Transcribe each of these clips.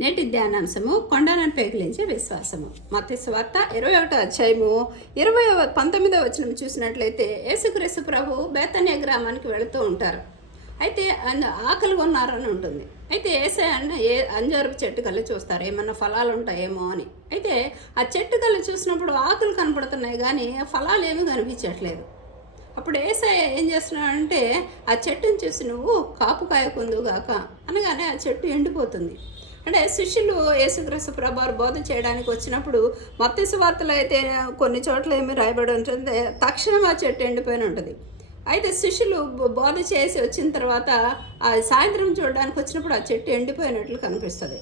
నేటి ధ్యానాంశము కొండలను పెగిలించే విశ్వాసము. మత్తయి సువార్త 21వ అధ్యాయము 19వ వచనం చూసినట్లయితే యేసుక్రీస్తు ప్రభు బేతనియ గ్రామానికి వెళుతూ ఉంటారు. అయితే ఆకలిగా ఉన్నారని ఉంటుంది. అయితే యేసయ్య అంజూరపు చెట్టు కల్లి చూస్తారు, ఏమన్నా ఫలాలు ఉంటాయేమో అని. అయితే ఆ చెట్టు కల్లి చూసినప్పుడు ఆకులు కనపడుతున్నాయి కానీ ఫలాలు ఏమీ కనిపించట్లేదు. అప్పుడు యేసయ్య ఏం చేస్తున్నాడంటే ఆ చెట్టుని చూసి నువ్వు కాపు కాయకుందుగాక అనగానే ఆ చెట్టు ఎండిపోతుంది. అంటే శిష్యులు యేసుక్రీస్తు ప్రభువారు బోధ చేయడానికి వచ్చినప్పుడు మత్తయి సువార్తలో అయితే కొన్ని చోట్ల ఏమి రాయబడి ఉంటుంది, తక్షణం ఆ చెట్టు ఎండిపోయిన ఉంటుంది. అయితే శిష్యులు బోధ చేసి వచ్చిన తర్వాత ఆ సాయంత్రం చూడడానికి వచ్చినప్పుడు ఆ చెట్టు ఎండిపోయినట్లు కనిపిస్తుంది.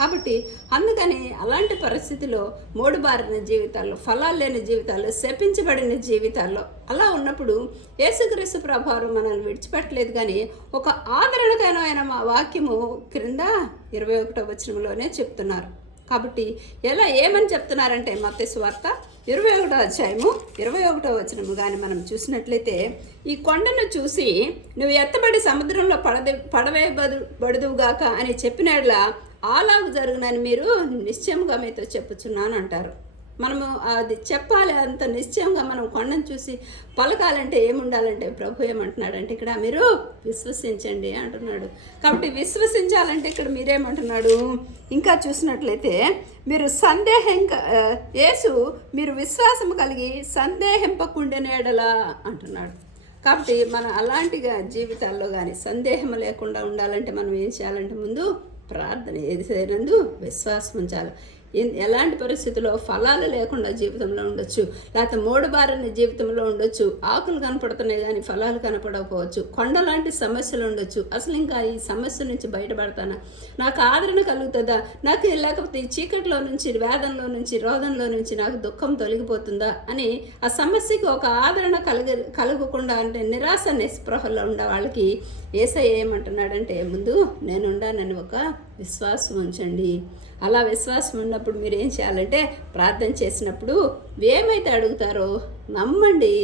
కాబట్టి అందుకని అలాంటి పరిస్థితిలో మూడుబారిన జీవితాల్లో, ఫలాలు లేని జీవితాల్లో, శపించబడిన జీవితాల్లో అలా ఉన్నప్పుడు యేసుక్రీస్తు ప్రభువారు మనల్ని విడిచిపెట్టలేదు. కానీ ఒక ఆదరణకరమైన వాక్యము క్రింద 21వ వచనంలోనే చెప్తున్నారు. కాబట్టి ఏమని చెప్తున్నారంటే మత్తయి సువార్త 21వ అధ్యాయము 21వ వచనము కానీ మనం చూసినట్లయితే, ఈ కొండను చూసి నువ్వు ఎత్తబడి సముద్రంలో పడవేయబడుదువుగాక అని చెప్పినట్లా అలాగు జరుగునని మీరు నిశ్చయంగా మీతో చెప్పుచున్నాను అంటారు. మనము అది చెప్పాలి, అంత నిశ్చయంగా మనం కొండను చూసి పలకాలంటే ఏముండాలంటే ప్రభు ఏమంటున్నాడంటే ఇక్కడ మీరు విశ్వసించండి అంటున్నాడు. కాబట్టి విశ్వసించాలంటే ఇక్కడ మీరేమంటున్నాడు ఇంకా చూసినట్లయితే, మీరు యేసు మీరు విశ్వాసం కలిగి సందేహింపకుండెనేడలా అంటున్నాడు. కాబట్టి మనం అలాంటిగా జీవితాల్లో కానీ సందేహం లేకుండా ఉండాలంటే మనం ఏం చేయాలంటే ముందు ప్రార్థన చేసేనందు విశ్వాసం ఉంచాలి. ఎలాంటి పరిస్థితుల్లో ఫలాలు లేకుండా జీవితంలో ఉండొచ్చు, లేకపోతే మూడుబారిన జీవితంలో ఉండొచ్చు, ఆకులు కనపడుతున్నాయి కానీ ఫలాలు కనపడకపోవచ్చు, కొండ లాంటి సమస్యలు ఉండొచ్చు. అసలు ఇంకా ఈ సమస్య నుంచి బయటపడతానా, నాకు ఆదరణ కలుగుతుందా, నాకు లేకపోతే ఈ చీకటిలో నుంచి, వేదంలో నుంచి, రోదంలో నుంచి నాకు దుఃఖం తొలగిపోతుందా అని ఆ సమస్యకి ఒక ఆదరణ కలగకుండా అంటే నిరాశ నిస్పృహల్లో ఉండే వాళ్ళకి యేసయ్య ఏమంటున్నాడంటే ముందు నేనుండానని ఒక విశ్వాసం ఉంచండి. అలా విశ్వాసం ఉన్నప్పుడు మీరు ఏం చేయాలంటే ప్రార్థన చేసినప్పుడు ఏమైతే అడుగుతారో నమ్మండి,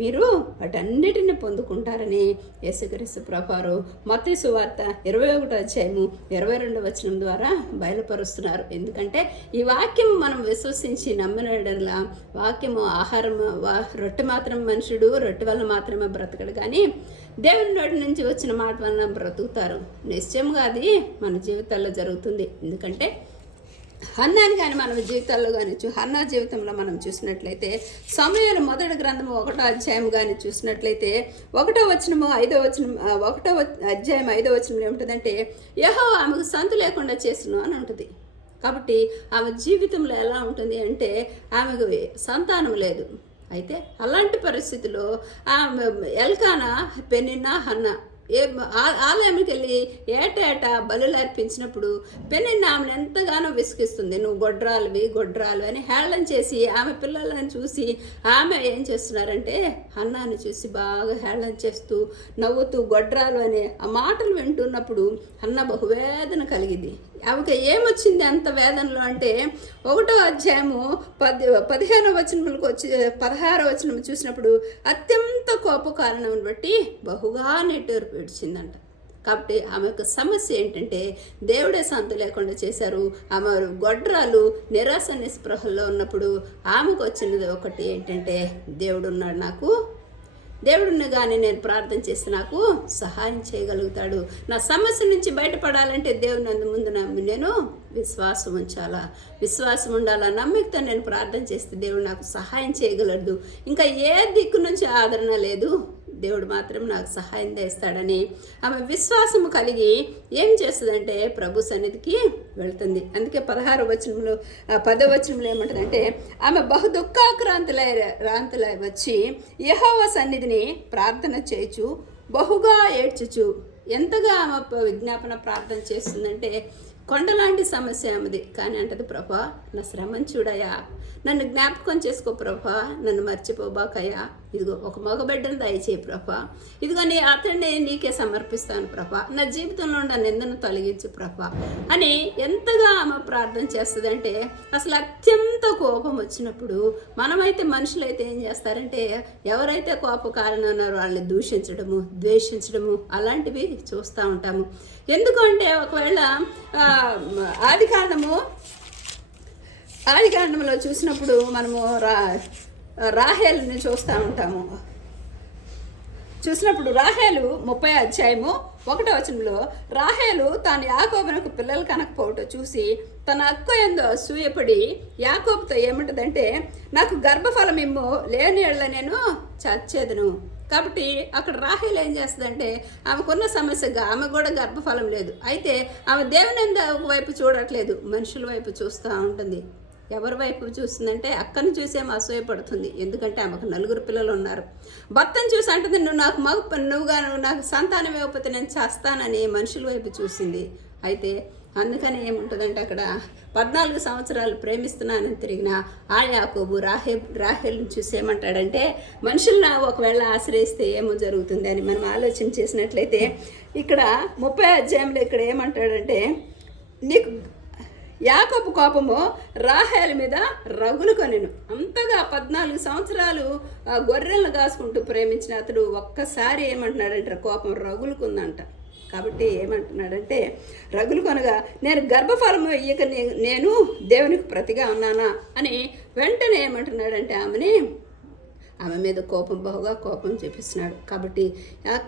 మీరు వాటన్నిటిని పొందుకుంటారని యేసుక్రీస్తు ప్రభువారు మత్తయి సువార్త 21వ అధ్యాయము 22వ వచనం ద్వారా బయలుపరుస్తున్నారు. ఎందుకంటే ఈ వాక్యం మనం విశ్వసించి నమ్మినలా వాక్యము ఆహారము, రొట్టె మాత్రం మనుషుడు రొట్టె వల్ల మాత్రమే బ్రతకడు కానీ దేవుని నోటి నుంచి వచ్చిన మాట వలన బ్రతుకుతారు. నిశ్చయంగా అది మన జీవితాల్లో జరుగుతుంది. ఎందుకంటే హన్నాని కానీ మన జీవితాల్లో కానీ హన్నా జీవితంలో మనం చూసినట్లయితే సమూయేలు మొదటి గ్రంథము 1వ అధ్యాయం కానీ చూసినట్లయితే 1వ వచనము 5వ వచనం 1వ అధ్యాయం 5వ వచనంలో ఏముంటుందంటే యెహోవా ఆమెకు సంతు లేకుండా చేస్తును అని ఉంటుంది. కాబట్టి ఆమె జీవితంలో ఎలా ఉంటుంది అంటే ఆమెకు సంతానం లేదు. అయితే అలాంటి పరిస్థితిలో ఆమె ఎల్కానా, పెనిన్నా, హన్నా ఆలయానికి వెళ్ళి ఏటా బలులు అర్పించినప్పుడు పెనిన్న ఆమెను ఎంతగానో విసిగిస్తుంది. నువ్వు గొడ్రాలు అని హేళన చేసి ఆమె పిల్లలను చూసి ఆమె ఏం చేస్తున్నారంటే హన్నాను చూసి బాగా హేళన చేస్తూ నవ్వుతూ గొడ్రాలు అనే ఆ మాటలు వింటున్నప్పుడు హన్న బహువేదన కలిగింది. ఆమెకు ఏమొచ్చింది అంత వేదనలో అంటే 1వ అధ్యాయము 15వ వచనములకు వచ్చి 16వ వచనం చూసినప్పుడు అత్యంత కోప కారణం బట్టి బహుగా నిట్టూర్పు విడిచిందంట. కాబట్టి ఆమె యొక్క సమస్య ఏంటంటే దేవుడే సంతు లేకుండా చేశారు. ఆమె గొడ్రాలు నిరాశ నిస్పృహల్లో ఉన్నప్పుడు ఆమెకు వచ్చినది ఒకటి ఏంటంటే దేవుడున్నాడు, నాకు దేవుడిని కానీ నేను ప్రార్థన చేస్తే నాకు సహాయం చేయగలుగుతాడు. నా సమస్య నుంచి బయటపడాలంటే దేవుని ముందు నేను విశ్వాసం ఉంచాలా, విశ్వాసం ఉండాలా, నమ్మికతో నేను ప్రార్థన చేస్తే దేవుడు నాకు సహాయం చేయగలడు. ఇంకా ఏ దిక్కు నుంచి ఆదరణ లేదు, దేవుడు మాత్రం నాకు సహాయం చేస్తాడని ఆమె విశ్వాసము కలిగి ఏం చేస్తుందంటే ప్రభు సన్నిధికి వెళ్తుంది. అందుకే 10వ వచనంలో ఏమంటుందంటే ఆమె బహు దుఃఖాక్రాంతులై వచ్చి యెహోవా సన్నిధిని ప్రార్థన చేయుచు బహుగా ఏడ్చుచు. ఎంతగా ఆమె విజ్ఞాపన ప్రార్థన చేస్తుందంటే కొండలాంటి సమస్య ఆమెది. కానీ అంటది, ప్రభా నా శ్రమను చూడయా, నన్ను జ్ఞాపకం చేసుకో ప్రభా, నన్ను మర్చిపోబాకయ్యా, ఇదిగో ఒక మగబిడ్డను దయచేయి ప్రభా, ఇదిగో అతన్ని నీకే సమర్పిస్తాను ప్రభా, నా జీవితంలో ఉన్న నిందను తొలగించు ప్రభా అని ఎంతగా ఆమె ప్రార్థన చేస్తుందంటే, అసలు అత్యంత కోపం వచ్చినప్పుడు మనమైతే మనుషులైతే ఏం చేస్తారంటే, ఎవరైతే కోపకారణం ఉన్నారో వాళ్ళని దూషించడము, ద్వేషించడము అలాంటివి చూస్తూ ఉంటాము. ఎందుకంటే ఒకవేళ ఆదికాండంలో చూసినప్పుడు మనము రాహేలుని చూస్తూ ఉంటాము. చూసినప్పుడు రాహేలు 30వ అధ్యాయము 1వ వచనంలో రాహేలు తాను యాకోబునకు పిల్లలు కనకపోవటం చూసి తన అక్క యందు అసూయపడి యాకోబుతో ఏమంటదంటే, నాకు గర్భఫలం ఇమ్ము, లేని ఏళ్ళ నేను చచ్చేదను. కాబట్టి అక్కడ రాహేలు ఏం చేస్తుందంటే, ఆమెకున్న సమస్యగా ఆమె కూడా గర్భఫలం లేదు. అయితే ఆమె దేవుని వైపు చూడట్లేదు, మనుషుల వైపు చూస్తూ ఉంటుంది. ఎవరి వైపు చూస్తుందంటే అక్కను చూసేమో అసూయపడుతుంది. ఎందుకంటే ఆమెకు 4 పిల్లలు ఉన్నారు. భర్తను చూసి అంటుంది, నువ్వు నాకు సంతానం ఇవ్వకపోతే నేను చేస్తానని మనుషుల వైపు చూసింది. అయితే అందుకని ఏముంటుందంటే అక్కడ 14 సంవత్సరాలు ప్రేమిస్తున్నానని తిరిగిన ఆ యాకోబు రాహేలుని చూసి ఏమంటాడంటే, మనుషులను ఒకవేళ ఆశ్రయిస్తే ఏమో జరుగుతుంది అని మనం ఆలోచన చేసినట్లయితే ఇక్కడ 30వ అధ్యాయంలో ఇక్కడ ఏమంటాడంటే, నీకు యాకోబు కోపము రాహేలు మీద రగులు కొనెను. అంతగా 14 సంవత్సరాలు గొర్రెలను కాసుకుంటూ ప్రేమించిన అతడు ఒక్కసారి ఏమంటున్నాడంటే కోపం రగులుకుందంట. కాబట్టి ఏమంటున్నాడంటే, రగులు కొనగా నేను గర్భఫలము ఇయ్యక నేను దేవునికి ప్రతిగా ఉన్నానా అని వెంటనే ఏమంటున్నాడంటే ఆమె మీద బహుగా కోపం చూపిస్తున్నాడు. కాబట్టి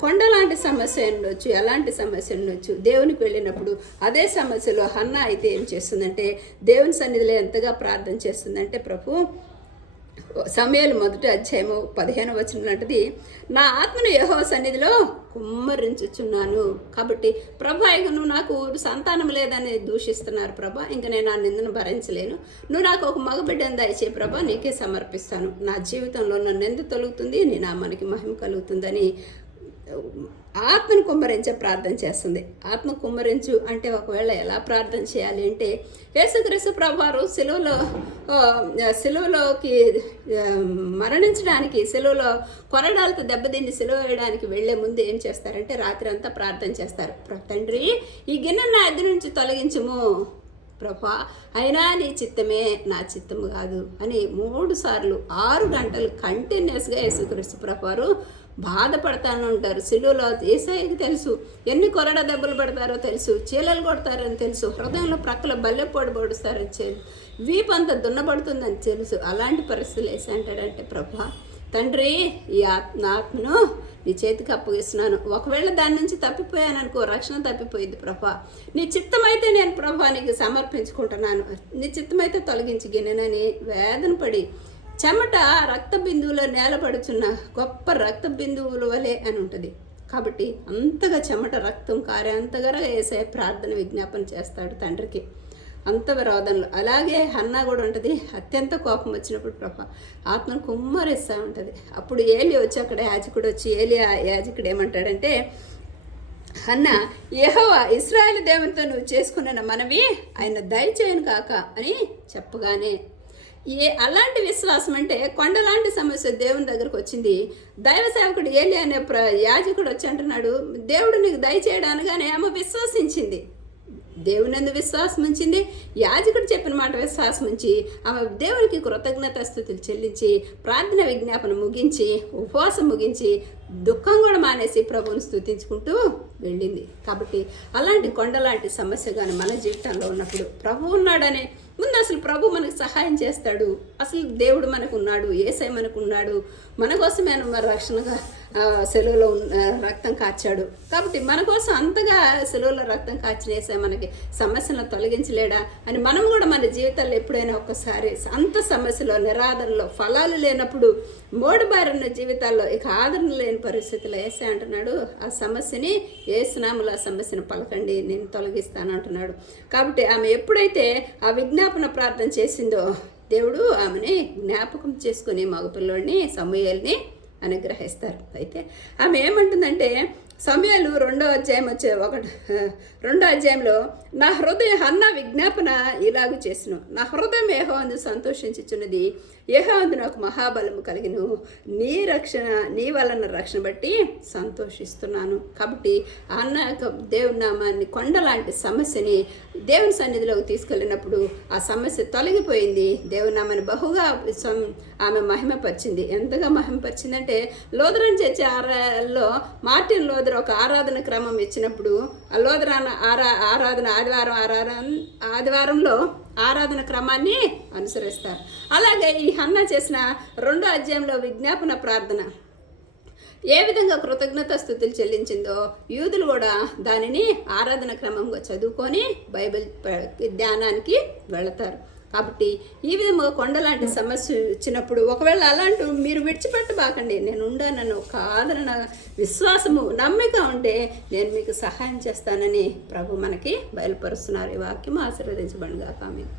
కొండ లాంటి సమస్య ఉండొచ్చు, ఎలాంటి సమస్య ఉండొచ్చు. దేవునికి వెళ్ళినప్పుడు అదే సమస్యలో హన్నా అయితే ఏం చేస్తుందంటే, దేవుని సన్నిధిలో ఎంతగా ప్రార్థన చేస్తుందంటే, ప్రభు సమూయేలు 1వ అధ్యాయము 15వ వచనం లాంటిది, నా ఆత్మను యెహోవా సన్నిధిలో కుమ్మరించుచున్నాను. కాబట్టి ప్రభా, ఇక నువ్వు నాకు సంతానం లేదని దూషిస్తున్నారు ప్రభా, ఇంక నేను ఆ నిందను భరించలేను. నువ్వు నాకు ఒక మగబిడ్డను దయచేయి ప్రభా, నీకే సమర్పిస్తాను. నా జీవితంలో నా నింద తొలుగుతుంది, నీ నామానికి మహిమ కలుగుతుందని ఆత్మను కుమ్మరించే ప్రార్థన చేస్తుంది. ఆత్మ కుమ్మరించు అంటే ఒకవేళ ఎలా ప్రార్థన చేయాలి అంటే, యేసుక్రీస్తు ప్రభువారు సిలువలోకి మరణించడానికి, సిలువలో కొరడాలతో దెబ్బతిని సిలువ వేయడానికి వెళ్లే ముందు ఏం చేస్తారంటే రాత్రి అంతా ప్రార్థన చేస్తారు. తండ్రి, ఈ గిన్నె నా ఎదురు నుంచి తొలగించుము ప్రభా, అయినా నీ చిత్తమే, నా చిత్తము కాదు అని 3 సార్లు 6 గంటలు కంటిన్యూస్గా యేసుక్రీస్తు ప్రభువారు బాధపడతానే ఉంటారు. సిలువలో యేసయ్యకి తెలుసు ఎన్ని కొరడ దెబ్బలు పడతారో తెలుసు, చీలలు కొడతారని తెలుసు, హృదయంలో ప్రక్కల బల్లెపోటు పొడుస్తారని తెలుసు, వీపంతా దున్నబడుతుందని తెలుసు. అలాంటి పరిస్థితులు వేసి అంటాడంటే, ప్రభా తండ్రి, ఈ ఆత్మను నీ చేతికి అప్పగిస్తున్నాను. ఒకవేళ దాని నుంచి తప్పిపోయాను అనుకో, రక్షణ తప్పిపోయింది ప్రభా. నీ చిత్తమైతే నేను ప్రభా నీకు సమర్పించుకుంటున్నాను, నీ చిత్తమైతే తొలగించి గిన్నెనని వేదన పడి చెమట రక్త బిందువులో నేలపడుచున్న గొప్ప రక్త బిందువుల వలె అని ఉంటుంది. కాబట్టి అంతగా చెమట రక్తం కారే అంతగా యేసయ్య ప్రార్థన విజ్ఞాపన చేస్తాడు తండ్రికి, అంత విరోధనలు. అలాగే హన్నా కూడా ఉంటుంది. అత్యంత కోపం వచ్చినప్పుడు ప్రభా ఆత్మను కుమ్మరిస్తూ ఉంటుంది. అప్పుడు ఏలి వచ్చి అక్కడ యాజకుడు వచ్చి యాజకుడు ఏమంటాడంటే, హన్నా, యెహోవా ఇశ్రాయేలు దేవునితో నువ్వు చేసుకున్న మనవి ఆయన దయచేయను కాక అని చెప్పగానే, అలాంటి విశ్వాసం అంటే కొండలాంటి సమస్య దేవుని దగ్గరకు వచ్చింది. దైవ సేవకుడు ఏలి అనే యాజకుడు వచ్చి అంటున్నాడు, దేవుడు నీకు దయచేయడానగానే ఆమె విశ్వసించింది. దేవుని విశ్వాసం ఉంచింది, యాజకుడు చెప్పిన మాట విశ్వాసం ఉంచి ఆమె దేవునికి కృతజ్ఞతాస్తుతులు చెల్లించి ప్రార్థన విజ్ఞాపన ముగించి ఉపవాసం ముగించి దుఃఖం కూడా మానేసి ప్రభువుని స్తుతించుకుంటూ వెళ్ళింది. కాబట్టి అలాంటి కొండలాంటి సమస్య కానీ మన జీవితంలో ఉన్నప్పుడు ప్రభు ఉన్నాడనే ముందు అసలు ప్రభు మనకు సహాయం చేస్తాడు. అసలు దేవుడు మనకు ఉన్నాడు, యేసయ్య మనకు ఉన్నాడు, మన కోసమే మన రక్షణగా సెలవులో రక్తం కార్చాడు. కాబట్టి మన కోసం అంతగా సెలవులో రక్తం కార్చిన యేసయ్య మనకి సమస్యలను తొలగించలేడా అని మనం కూడా మన జీవితాల్లో ఎప్పుడైనా ఒక్కసారి అంత సమస్యలో నిరాదరణలో ఫలాలు లేనప్పుడు మోడుబారిన జీవితాల్లో ఇక ఆదరణ లేని పరిస్థితుల్లో యేసయ్య అంటున్నాడు, ఆ సమస్యని యేసునామములో ఆ సమస్యను పలకండి, నేను తొలగిస్తాను అంటున్నాడు. కాబట్టి ఆమె ఎప్పుడైతే ఆ విజ్ఞాపన ప్రార్థన చేసిందో దేవుడు ఆమెని జ్ఞాపకం చేసుకుని మగపిల్లోడిని సమూయేలుని అనుగ్రహిస్తారు. అయితే ఆమె ఏమంటుందంటే, సమయాలు 2వ అధ్యాయం రెండో అధ్యాయంలో నా హృదయం హన్న విజ్ఞాపన ఇలాగూ చేసిన నా హృదయం యెహోవాను సంతోషించుచున్నది, యెహోవాను నాకు మహాబలము కలిగిను, నీ వలన రక్షణ బట్టి సంతోషిస్తున్నాను. కాబట్టి అన్న యొక్క దేవుని నామాన్ని కొండలాంటి సమస్యని దేవుని సన్నిధిలోకి తీసుకెళ్ళినప్పుడు ఆ సమస్య తొలగిపోయింది. దేవుని నామాన్ని బహుగా ఆమె మహిమపరిచింది. ఎంతగా మహిమపరిచిందంటే లోదరన్ చర్చి లో మార్టిన్ లోదర్ ఒక ఆరాధన క్రమం ఇచ్చినప్పుడు ఆ లోదరాన ఆరాధన ఆదివారంలో ఆరాధన క్రమాన్ని అనుసరిస్తారు. అలాగే ఈ హన్న చేసిన 2వ అధ్యాయంలో విజ్ఞాపన ప్రార్థన ఏ విధంగా కృతజ్ఞత స్తుతులు చెల్లించిందో యూదులు కూడా దానిని ఆరాధన క్రమంగా చదువుకొని బైబిల్ ధ్యానానికి వెళతారు. కాబట్టి ఈ విధంగా కొండలాంటి సమస్య వచ్చినప్పుడు ఒకవేళ అలాంటి మీరు విడిచిపెట్టబాకండి, నేను ఉండానని ఒక ఆదరణ, విశ్వాసము, నమ్మిక ఉంటే నేను మీకు సహాయం చేస్తానని ప్రభు మనకి బయలుపరుస్తున్నారు. ఈ వాక్యం ఆశీర్వదించబడిగా. ఆమేన్.